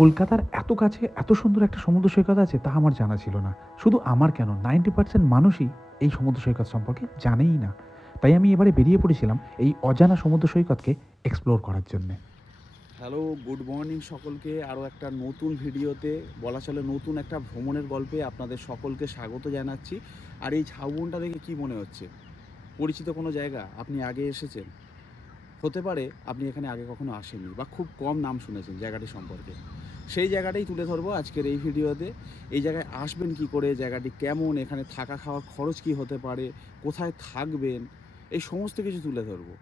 কলকাতার এত কাছে এত সুন্দর একটা সমুদ্র সৈকত আছে তা আমার জানা ছিল না। শুধু আমার কেন, 90% মানুষই এই সমুদ্র সৈকত সম্পর্কে জানেই না। তাই আমি এবারে বেরিয়ে পড়েছিলাম এই অজানা সমুদ্র সৈকতকে এক্সপ্লোর করার জন্যে। হ্যালো, গুড মর্নিং সকলকে। আরও একটা নতুন ভিডিওতে, বলা চলে নতুন একটা ভ্রমণের গল্পে আপনাদের সকলকে স্বাগত জানাচ্ছি। আর এই ঝাউবনটা দেখে কি মনে হচ্ছে? পরিচিত কোনো জায়গা? আপনি আগে এসেছেন, হতে পারে আপনি এখানে আগে কখনো আসেননি বা খুব কম নাম শুনেছেন জায়গাটি সম্পর্কে। সেই জায়গাটাই তুলে ধরবো আজকের এই ভিডিওতে। এই জায়গায় আসবেন কি করে, জায়গাটি কেমন, এখানে থাকা খাওয়ার খরচ কি হতে পারে, কোথায় থাকবেন, এই সমস্ত কিছু তুলে ধরবো।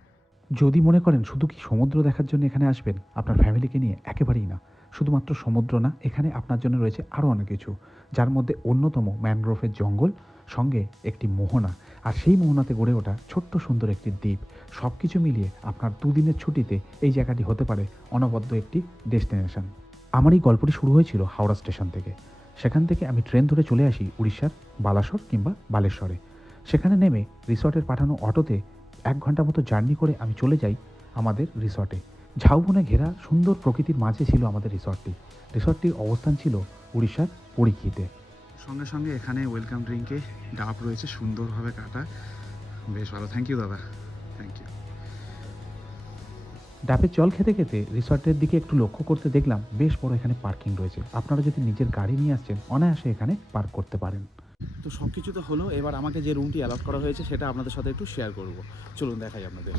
যদি মনে করেন শুধু কি সমুদ্র দেখার জন্য এখানে আসবেন আপনার ফ্যামিলিকে নিয়ে, একেবারেই না। শুধুমাত্র সমুদ্র না, এখানে আপনার জন্য রয়েছে আরও অনেক কিছু, যার মধ্যে অন্যতম ম্যানগ্রোভের জঙ্গল, সঙ্গে একটি মোহনা, আর সেই মোহনাতে গড়ে ওঠা ছোট্ট সুন্দর একটি দ্বীপ। সব কিছু মিলিয়ে আপনার দুদিনের ছুটিতে এই জায়গাটি হতে পারে অনবদ্য একটি ডেস্টিনেশন। আমার এই গল্পটি শুরু হয়েছিল হাওড়া স্টেশন থেকে। সেখান থেকে আমি ট্রেন ধরে চলে আসি উড়িষ্যার বালাসর কিংবা বালেশ্বরে। সেখানে নেমে রিসর্টের পাঠানো অটোতে 1 ঘন্টা মতো জার্নি করে আমি চলে যাই আমাদের রিসর্টে। ঝাউবনে ঘেরা সুন্দর প্রকৃতির মাঝে ছিল আমাদের রিসর্টটি। রিসর্টটির অবস্থান ছিল উড়িষ্যার পরিখিতে। সঙ্গে সঙ্গে এখানে ওয়েলকাম ড্রিঙ্কে ডাব রয়েছে সুন্দরভাবে কাটা, বেশ ভালো। থ্যাংক ইউ দাদা, থ্যাংক ইউ। ডাবের জল খেতে খেতে রিসর্টের দিকে একটু লক্ষ্য করতে দেখলাম বেশ বড় এখানে পার্কিং রয়েছে। আপনারা যদি নিজের গাড়ি নিয়ে আসছেন অনায়াসে এখানে পার্ক করতে পারেন। তো সব কিছু তো হলো, এবার আমাকে যে রুমটি অ্যালট করা হয়েছে সেটা আপনাদের সাথে একটু শেয়ার করব। চলুন দেখাই আপনাদের।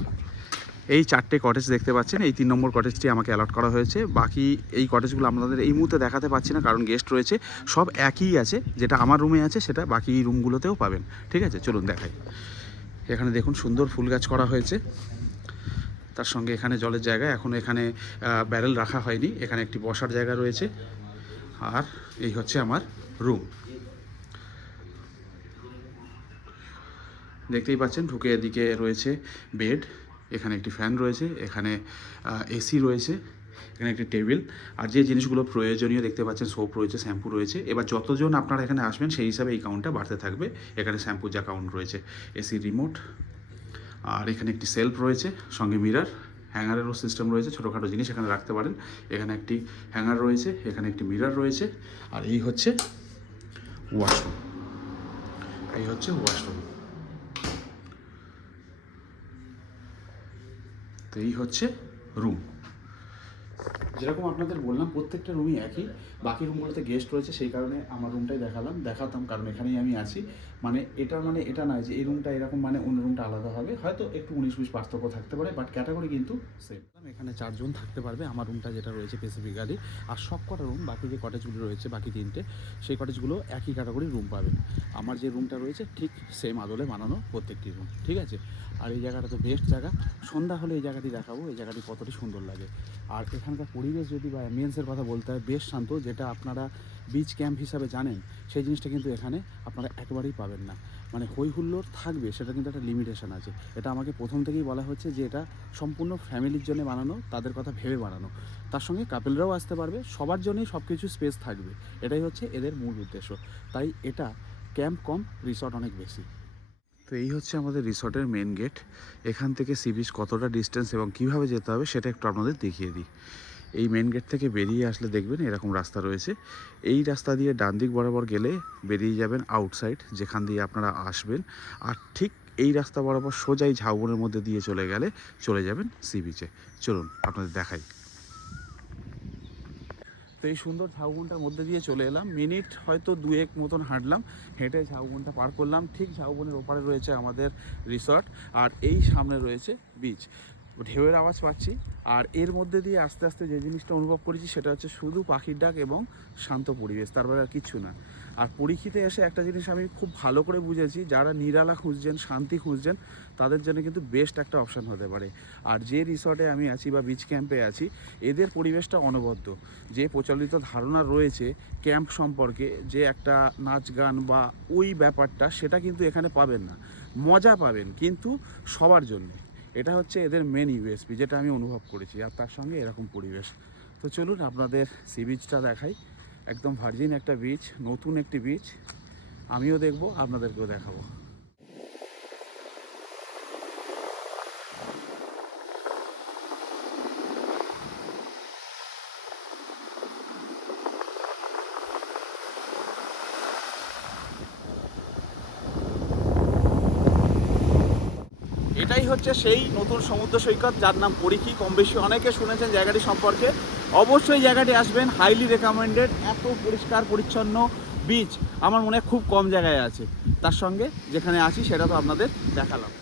এই 4টে কটেজ দেখতে পাচ্ছেন, এই 3 নম্বর কটেজটি আমাকে অ্যালট করা হয়েছে। বাকি এই কটেজগুলো আপনাদের এই মুহূর্তে দেখাতে পাচ্ছি না, কারণ গেস্ট রয়েছে। সব একই আছে, যেটা আমার রুমে আছে সেটা বাকি রুমগুলোতেও পাবেন। ঠিক আছে, চলুন দেখাই। এখানে দেখুন সুন্দর ফুল গাছ করা হয়েছে, তার সঙ্গে এখানে জলের জায়গা। এখন এখানে ব্যারেল রাখা হয়নি, এখানে একটি বসার জায়গা রয়েছে। আর এই হচ্ছে আমার রুম, দেখতেই পাচ্ছেন। ঢুকে এদিকে রয়েছে বেড, এখানে একটি ফ্যান রয়েছে, এখানে এসি রয়েছে, এখানে একটি টেবিল। আর যে জিনিসগুলো প্রয়োজনীয় দেখতে পাচ্ছেন, সোপ রয়েছে, শ্যাম্পু রয়েছে। এবার যতজন আপনারা এখানে আসবেন সেই হিসাবে এই কাউন্টটা বাড়তে থাকবে। এখানে শ্যাম্পু যা কাউন্ট রয়েছে, এসি রিমোট, আর এখানে একটি সেলফ রয়েছে, সঙ্গে মিরার, হ্যাঙ্গারেরও সিস্টেম রয়েছে, ছোটোখাটো জিনিস এখানে রাখতে পারেন। এখানে একটি হ্যাঙ্গার রয়েছে, এখানে একটি মিরার রয়েছে। আর এই হচ্ছে ওয়াশরুম, এই হচ্ছে ওয়াশরুম। তো এই হচ্ছে রুম। যেরকম আপনাদের বললাম প্রত্যেকটা রুমই একই। বাকি রুমগুলোতে গেস্ট রয়েছে, সেই কারণে আমার রুমটাই দেখাতাম, কারণ এখানেই আমি আছি। মানে এটা নয় যে এই রুমটা এরকম মানে অন্য রুমটা আলাদা হবে, হয়তো একটু 19-20 পার্থক্য থাকতে পারে, বাট ক্যাটাগরি কিন্তু সেম। এখানে 4 জন থাকতে পারবে, আমার রুমটা যেটা রয়েছে স্পেসিফিক্যালি। আর সব কটা রুম, বাকি যে কটেজগুলো রয়েছে বাকি 3টে, সেই কটেজগুলো একই ক্যাটাগরির রুম পাবেন। আমার যে রুমটা রয়েছে ঠিক সেম আদলে বানানো প্রত্যেকটি রুম, ঠিক আছে। আর এই জায়গাটা তো বেস্ট জায়গা, সন্ধ্যা হলে এই জায়গাটি দেখাবো, এই জায়গাটি কতটি সুন্দর লাগে। আর এখানকার পরিবেশ যদি বা অ্যাম্বিয়েন্সের কথা বলতে হয়, বেশ শান্ত। যেটা আপনারা বিচ ক্যাম্প হিসাবে জানেন, সেই জিনিসটা কিন্তু এখানে আপনারা একেবারেই পাবেন না। মানে হই হুল্লোড় থাকবে, সেটা কিন্তু একটা লিমিটেশন আছে। এটা আমাকে প্রথম থেকেই বলা হচ্ছে যে এটা সম্পূর্ণ ফ্যামিলির জন্য বানানো, তাদের কথা ভেবে বানানো। তার সঙ্গে কাপেলরাও আসতে পারবে, সবার জন্যই সব কিছু স্পেস থাকবে। এটাই হচ্ছে এদের মূল উদ্দেশ্য। তাই এটা ক্যাম্প কম, রিসর্ট অনেক বেশি। তো এই হচ্ছে আমাদের রিসর্টের মেন গেট। এখান থেকে সি বিচ কতটা ডিস্টেন্স এবং কীভাবে যেতে হবে সেটা একটু আপনাদের দেখিয়ে দিই। এই মেন গেট থেকে বেরিয়ে আসলে দেখবেন এরকম রাস্তা রয়েছে। এই রাস্তা দিয়ে ডান দিক বরাবর গেলে বেরিয়ে যাবেন আউটসাইড, যেখান দিয়ে আপনারা আসবেন। আর ঠিক এই রাস্তা বরাবর সোজাই ঝাউবনের মধ্যে দিয়ে চলে যাবেন সি বিচে। চলুন আপনাদের দেখাই। তো এই সুন্দর ঝাউবনটার মধ্যে দিয়ে চলে এলাম, মিনিট হয়তো 2-1 মতন হাঁটলাম, হেঁটে ঝাউবনটা পার করলাম। ঠিক ঝাউবনের ওপারে রয়েছে আমাদের রিসর্ট, আর এই সামনে রয়েছে বিচ। ঢেউয়ের আওয়াজ পাচ্ছি, আর এর মধ্যে দিয়ে আস্তে আস্তে যে জিনিসটা অনুভব করেছি সেটা হচ্ছে শুধু পাখির ডাক এবং শান্ত পরিবেশ, তারপরে আর কিচ্ছু না। আর পরীক্ষিতে এসে একটা জিনিস আমি খুব ভালো করে বুঝেছি, যারা নিরালা খুঁজছেন, শান্তি খুঁজছেন, তাদের জন্য কিন্তু বেস্ট একটা অপশান হতে পারে। আর যে রিসর্টে আমি আছি বা বিচ ক্যাম্পে আছি, এদের পরিবেশটা অনবদ্য। যে প্রচলিত ধারণা রয়েছে ক্যাম্প সম্পর্কে, যে একটা নাচ গান বা ওই ব্যাপারটা, সেটা কিন্তু এখানে পাবেন না। মজা পাবেন কিন্তু সবার জন্যে। এটা হচ্ছে এদের মেন ইউএসপি, যেটা আমি অনুভব করেছি। আর তার সঙ্গে এরকম পরিবেশ। তো চলুন আপনাদের সি বিচটা দেখাই। একদম ভার্জিন একটা বিচ, নতুন একটি বিচ। আমিও দেখবো, আপনাদেরকেও দেখাবো। এটাই হচ্ছে সেই নতুন সমুদ্র সৈকত যার নাম পরিখি। কম বেশি অনেকে শুনেছেন জায়গাটি সম্পর্কে, অবশ্যই জায়গাটি আসবেন, হাইলি রেকমেন্ডেড। এত পরিষ্কার পরিচ্ছন্ন বিচ আমার মনে হয় খুব কম জায়গায় আছে। তার সঙ্গে যেখানে আছি সেটা তো আপনাদের দেখালাম।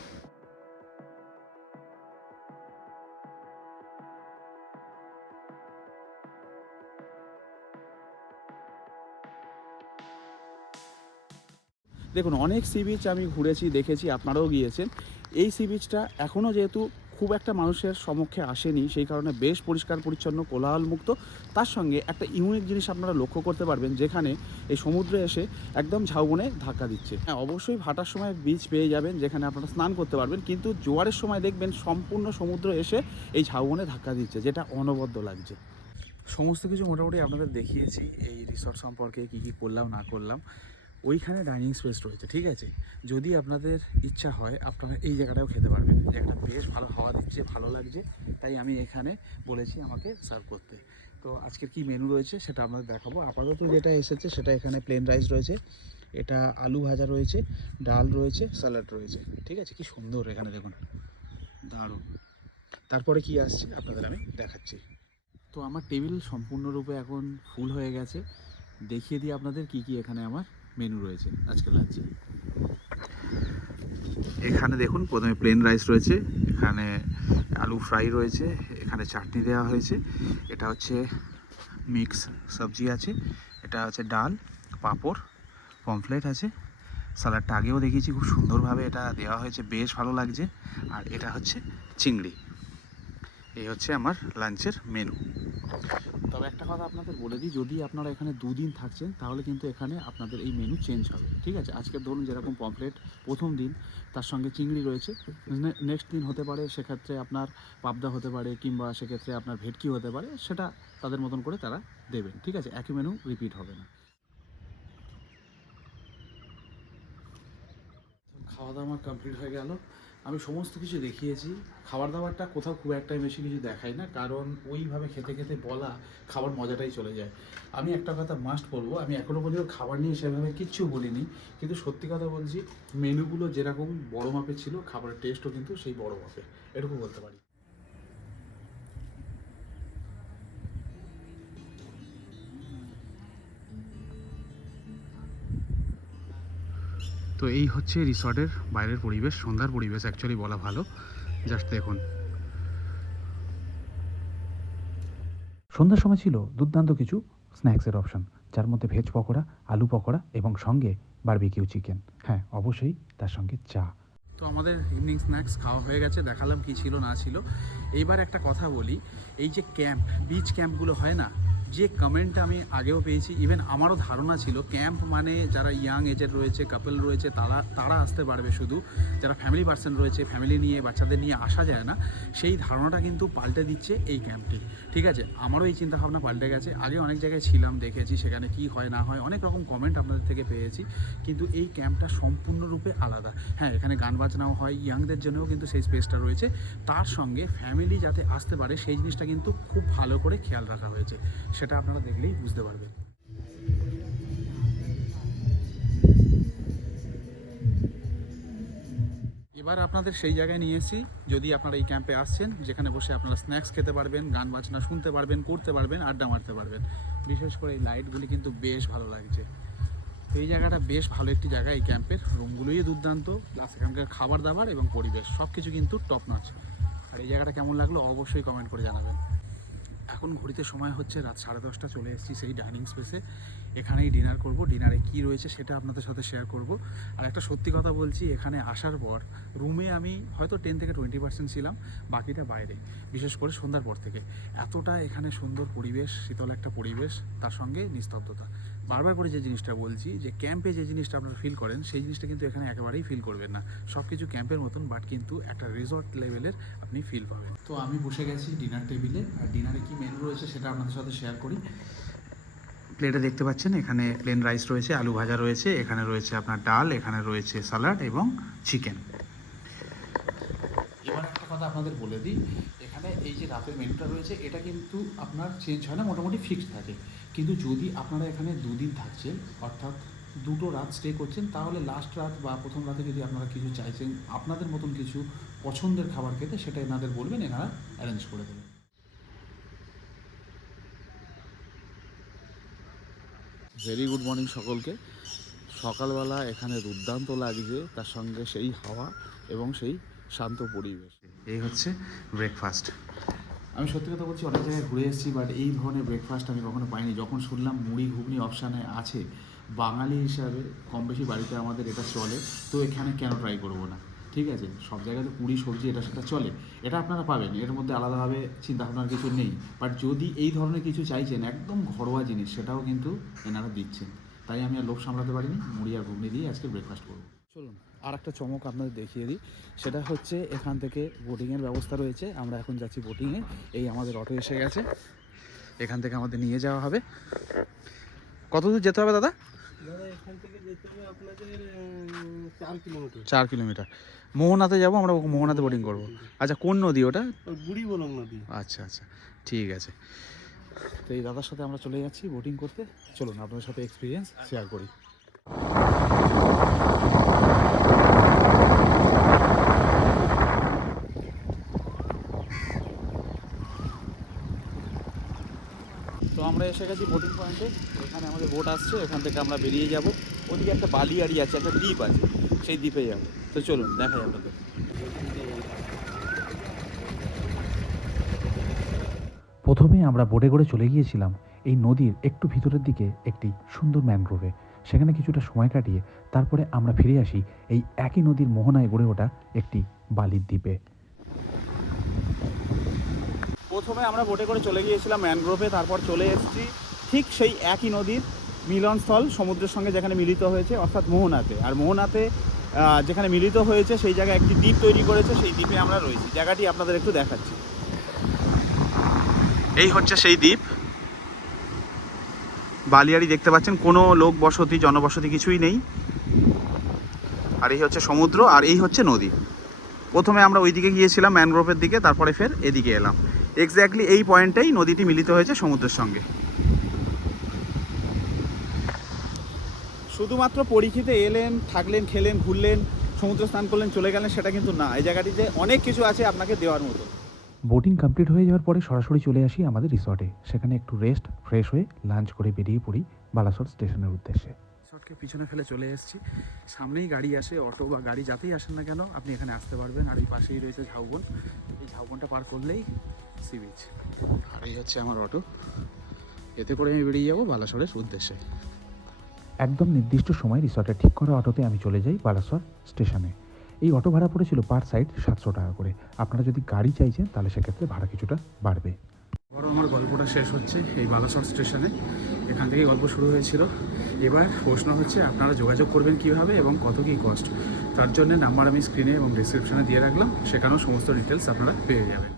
দেখুন, অনেক সি বিচ আমি ঘুরেছি, দেখেছি, আপনারাও গিয়েছেন। এই সি বিচটা এখনও যেহেতু খুব একটা মানুষের সম্মুখে আসেনি, সেই কারণে বেশ পরিষ্কার পরিচ্ছন্ন, কোলাহলমুক্ত। তার সঙ্গে একটা ইউনিক জিনিস আপনারা লক্ষ্য করতে পারবেন, যেখানে এই সমুদ্রে এসে একদম ঝাউবনে ধাক্কা দিচ্ছে। হ্যাঁ, অবশ্যই ভাটার সময় বিচ পেয়ে যাবেন যেখানে আপনারা স্নান করতে পারবেন, কিন্তু জোয়ারের সময় দেখবেন সম্পূর্ণ সমুদ্র এসে এই ঝাউবনে ধাক্কা দিচ্ছে, যেটা অনবদ্য লাগছে। সমস্ত কিছু মোটামুটি আপনাদের দেখিয়েছি এই রিসর্ট সম্পর্কে, কী কী করলাম না করলাম। ওইখানে ডাইনিং স্পেস রয়েছে, ঠিক আছে? যদি আপনাদের ইচ্ছা হয় আপনারা এই জায়গাটাও খেতে পারবেন। জায়গাটা বেশ ভালো, হাওয়া দিচ্ছে, ভালো লাগছে, তাই আমি এখানে বলেছি আমাকে সার্ভ করতে। তো আজকের কি মেনু রয়েছে সেটা আপনাদের দেখাবো। আপাতত যেটা এসেছে সেটা এখানে প্লেন রাইস রয়েছে, এটা আলু ভাজা রয়েছে, ডাল রয়েছে, স্যালাড রয়েছে, ঠিক আছে? কি সুন্দর, এখানে দেখুন, দারুণ। তারপরে কি আসছে আপনাদের আমি দেখাচ্ছি। তো আমার টেবিল সম্পূর্ণরূপে এখন ফুল হয়ে গেছে। দেখিয়ে দিই আপনাদের কি কি এখানে আমার মেনু রয়েছে আজকে লাঞ্চে। এখানে দেখুন, প্রথমে প্লেন রাইস রয়েছে, এখানে আলু ফ্রাই রয়েছে, এখানে চাটনি দেওয়া হয়েছে, এটা হচ্ছে মিক্স সবজি আছে, এটা হচ্ছে ডাল, পাঁপড়, পমফ্লেট আছে, স্যালাডটা আগেও দেখিয়েছি, খুব সুন্দরভাবে এটা দেওয়া হয়েছে, বেশ ভালো লাগছে। আর এটা হচ্ছে চিংড়ি। এই হচ্ছে আমার লাঞ্চের মেনু। তবে একটা কথা আপনাদের বলে দিই, যদি আপনারা এখানে দুদিন থাকছেন তাহলে কিন্তু এখানে আপনাদের এই মেনু চেঞ্জ হবে, ঠিক আছে? আজকের ধরুন যেরকম পমফ্লেট প্রথম দিন, তার সঙ্গে চিংড়ি রয়েছে, নেক্সট দিন হতে পারে সেক্ষেত্রে আপনার পাবদা হতে পারে, কিংবা সেক্ষেত্রে আপনার ভেটকি হতে পারে, সেটা তাদের মতন করে তারা দেবেন, ঠিক আছে? একই মেনু রিপিট হবে না। খাওয়া দাওয়া আমার কমপ্লিট হয়ে গেল। আমি সমস্ত কিছু দেখিয়েছি। খাবার দাবারটা কোথাও খুব একটা বেশি কিছু দেখাই না, কারণ ওইভাবে খেতে খেতে বলা খাবার মজাটাই চলে যায়। আমি একটা কথা মাস্ট বলবো, আমি এখনও পর্যন্ত খাবার নিয়ে সেভাবে কিচ্ছু বলিনি, কিন্তু সত্যি কথা বলছি, মেনুগুলো যেরকম বড় মাপের ছিল, খাবারের টেস্টও কিন্তু সেই বড় মাপের, এটুকু বলতে পারি। তো এই হচ্ছে রিসর্টের বাইরের পরিবেশ, সন্ধ্যার পরিবেশ অ্যাকচুয়ালি বলা ভালো। জাস্ট দেখুন, সন্ধ্যার সময় ছিল দুর্দান্ত কিছু স্ন্যাক্সের অপশন, যার মধ্যে ভেজ পকোড়া, আলু পকোড়া এবং সঙ্গে বারবিকিউ চিকেন। হ্যাঁ, অবশ্যই তার সঙ্গে চা। তো আমাদের ইভিনিং স্ন্যাক্স খাওয়া হয়ে গেছে, দেখালাম কি ছিল না ছিল। এইবার একটা কথা বলি, এই যে ক্যাম্প, বিচ ক্যাম্পগুলো হয় না, যে কমেন্টটা আমি আগেও পেয়েছি, ইভেন আমারও ধারণা ছিল ক্যাম্প মানে যারা ইয়াং এজের রয়েছে, কাপল রয়েছে, তারা আসতে পারবে শুধু, যারা ফ্যামিলি পার্সন রয়েছে, ফ্যামিলি নিয়ে, বাচ্চাদের নিয়ে আসা যায় না, সেই ধারণাটা কিন্তু পাল্টে দিচ্ছে এই ক্যাম্পটি, ঠিক আছে? আমারও এই চিন্তাভাবনা পাল্টে গেছে। আগে অনেক জায়গায় ছিলাম, দেখেছি সেখানে কি হয় না হয়, অনেক রকম কমেন্ট আপনাদের থেকে পেয়েছি, কিন্তু এই ক্যাম্পটা সম্পূর্ণরূপে আলাদা। হ্যাঁ, এখানে গান বাজনাও হয়, ইয়াংদের জন্যও কিন্তু সেই স্পেসটা রয়েছে, তার সঙ্গে ফ্যামিলি যাতে আসতে পারে সেই জিনিসটা কিন্তু খুব ভালো করে খেয়াল রাখা হয়েছে, সেটা আপনারা দেখলেই বুঝতে পারবেন। এবার আপনাদের সেই জায়গায় নিয়ে এসেছি, যদি আপনারা এই ক্যাম্পে আসছেন, যেখানে বসে আপনারা স্ন্যাক্স খেতে পারবেন, গান বাজনা শুনতে পারবেন, করতে পারবেন, আড্ডা মারতে পারবেন। বিশেষ করে এই লাইটগুলি কিন্তু বেশ ভালো লাগছে। তো এই জায়গাটা বেশ ভালো একটি জায়গা, এই ক্যাম্পের রুমগুলোই দুর্দান্ত, প্লাস এখানকার খাবার দাবার এবং পরিবেশ সব কিছু কিন্তু টপ নচ। আর এই জায়গাটা কেমন লাগলো অবশ্যই কমেন্ট করে জানাবেন। এখন ঘড়িতে সময় হচ্ছে রাত 10:30, চলে এসেছি সেই ডাইনিং স্পেসে। এখানেই ডিনার করব। ডিনারে কি রয়েছে সেটা আপনাদের সাথে শেয়ার করব। আর একটা সত্যি কথা বলছি, এখানে আসার পর রুমে আমি হয়তো 10 থেকে 20% ছিলাম, বাকিটা বাইরে, বিশেষ করে সন্ধ্যার পর থেকে। এতটা এখানে সুন্দর পরিবেশ, শীতল একটা পরিবেশ, তার সঙ্গে নিস্তব্ধতা। বারবার করে যে জিনিসটা বলছি, যে ক্যাম্পে যে জিনিসটা আপনারা ফিল করেন, সেই জিনিসটা কিন্তু এখানে একেবারেই ফিল করবেন না। সব কিছু ক্যাম্পের মতন, বাট কিন্তু একটা রিসর্ট লেভেলের আপনি ফিল পাবেন। তো আমি বসে গেছি ডিনার টেবিলে, আর ডিনারে কি মেনু রয়েছে সেটা আপনাদের সাথে শেয়ার করি। প্লেটে দেখতে পাচ্ছেন, এখানে প্লেন রাইস রয়েছে, আলু ভাজা রয়েছে, এখানে রয়েছে আপনার ডাল, এখানে রয়েছে স্যালাড এবং চিকেন। এবার একটা কথা আপনাদের বলে দিই, এখানে এই যে রাতের মেনুটা রয়েছে, এটা কিন্তু আপনার চেঞ্জ হয় না, মোটামুটি ফিক্সড থাকে। কিন্তু যদি আপনারা এখানে দুদিন থাকছেন, অর্থাৎ 2টো রাত স্টে করছেন, তাহলে লাস্ট রাত বা প্রথম রাতে যদি আপনারা কিছু চাইছেন আপনাদের মতন কিছু পছন্দের খাবার খেতে সেটা এনাদের বলবেন, এনারা অ্যারেঞ্জ করে দেবেন। ভেরি গুড মর্নিং সকলকে। সকালবেলা এখানে দুর্দান্ত লাগছে, তার সঙ্গে সেই হাওয়া এবং সেই শান্ত পরিবেশ। এই হচ্ছে ব্রেকফাস্ট। আমি সত্যি কথা বলছি, অনেক জায়গায় ঘুরে এসেছি, বাট এই ধরনের ব্রেকফাস্ট আমি কখনো পাইনি। যখন শুনলাম মুড়ি ঘুগনি অপশানে আছে, বাঙালি হিসাবে কম বেশি বাড়িতে আমাদের এটা চলে, তো এখানে কেন ট্রাই করবো না? ঠিক আছে, সব জায়গায় তো পুরি সবজি এটা সেটা চলে, এটা আপনারা পাবেন, এর মধ্যে আলাদাভাবে চিন্তাভাবনার কিছু নেই। বাট যদি এই ধরনের কিছু চাইছেন একদম ঘরোয়া জিনিস, সেটাও কিন্তু এনারা দিচ্ছেন। তাই আমি আর লোভ সামলাতে পারিনি, মুড়ি আর ঘুগনি দিয়ে আজকে ব্রেকফাস্ট করবো। চলুন আর একটা চমক আপনাদের দেখিয়ে দিই। সেটা হচ্ছে এখান থেকে বোটিংয়ের ব্যবস্থা রয়েছে। আমরা এখন যাচ্ছি বোটিংয়ে। এই আমাদের অটো এসে গেছে, এখান থেকে আমাদের নিয়ে যাওয়া হবে। কত দূর যেতে হবে দাদা? এখান থেকে যেতে হবে আপনাদের 4 কিলোমিটার। 4 কিলোমিটার। মোহনাতে যাব আমরা, মোহনাতে বোটিং করব। আচ্ছা, কোন নদী ওটা? বুড়ি বলং নদী। আচ্ছা আচ্ছা, ঠিক আছে। তো এই দাদার সাথে আমরা চলে যাচ্ছি বোটিং করতে। চলুন আপনাদের সাথে এক্সপিরিয়েন্স শেয়ার করি। তো আমরা এসে গেছি বোটিং পয়েন্টে। এখানে আমাদের বোট আসছে, এখান থেকে আমরা বেরিয়ে যাব। ওদিকে একটা বালিয়াড়ি আছে, একটা দ্বীপ আছে, সেই দ্বীপে যাব। তো চলুন দেখাই আপনাদের। প্রথমে আমরা বোটে করে চলে গিয়েছিলাম এই নদীর একটু ভিতরের দিকে একটি সুন্দর ম্যানগ্রোভে। সেখানে কিছুটা সময় কাটিয়ে তারপরে আমরা ফিরে আসি এই একই নদীর মোহনায় গড়ে ওঠা একটি বালির দ্বীপে। প্রথমে আমরা বোটে করে চলে গিয়েছিলাম ম্যানগ্রোভে, তারপর চলে এসেছি ঠিক সেই একই নদীর মিলনস্থল, সমুদ্রের সঙ্গে যেখানে মিলিত হয়েছে, অর্থাৎ মোহনাতে। আর মোহনাতে যেখানে মিলিত হয়েছে সেই জায়গায় একটি দ্বীপ তৈরি করেছে, সেই দ্বীপে আমরা রয়েছি। জায়গাটি আপনাদের একটু দেখাচ্ছি। এই হচ্ছে সেই দ্বীপ বালিয়াড়ি, দেখতে পাচ্ছেন কোনো লোক বসতি জনবসতি কিছুই নেই। আর এই হচ্ছে সমুদ্র, আর এই হচ্ছে নদী। প্রথমে আমরা ওই দিকে গিয়েছিলাম ম্যানগ্রোভের দিকে, তারপরে ফের এদিকে এলাম। এক্স্যাক্টলি এই পয়েন্টেই নদীটি মিলিত হয়েছে সমুদ্রের সঙ্গে। শুধুমাত্র পরিচিতে এলেন, থাকলেন, খেলেন, ঘুরলেন, সমুদ্র স্নান করলেন, চলে গেলেন, সেটা কিন্তু না। এই জায়গাটিতে অনেক কিছু আছে আপনাকে দেওয়ার মতো। বোটিং কমপ্লিট হয়ে যাওয়ার পরে সরাসরি চলে আসি আমাদের রিসর্টে। সেখানে একটু রেস্ট ফ্রেশ হয়ে লাঞ্চ করে বেরিয়ে পড়ি বালাসোর স্টেশনের উদ্দেশ্যে। রিসর্টকে পিছনে ফেলে চলে এসেছি। সামনেই গাড়ি আসে, অটো বা গাড়ি যাতেই আসেন না কেন আপনি এখানে আসতে পারবেন। আর এই পাশেই রয়েছে ঝাউবন। এই ঝাউবনটা পার করলেই সি বিচ। আর এই হচ্ছে আমার অটো, এতে করে আমি বেরিয়ে যাবো বালাসোরের উদ্দেশ্যে। একদম নির্দিষ্ট সময় রিসর্টে ঠিক করা অটোতে আমি চলে যাই বালাসোর স্টেশনে। এই অটো ভাড়া পড়েছিল পার সাইড 700 টাকা করে। আপনারা যদি গাড়ি চাইছেন তাহলে সেক্ষেত্রে ভাড়া কিছুটা বাড়বে। বড় আমার গল্পটা শেষ হচ্ছে এই বালাসোর স্টেশনে। এখান থেকেই গল্প শুরু হয়েছিল। এবার প্রশ্ন হচ্ছে আপনারা যোগাযোগ করবেন কিভাবে এবং কত কী কস্ট। তার জন্য নাম্বার আমি স্ক্রিনে এবং ডিসক্রিপশানে দিয়ে রাখলাম, সেখানেও সমস্ত ডিটেলস আপনারা পেয়ে যাবেন।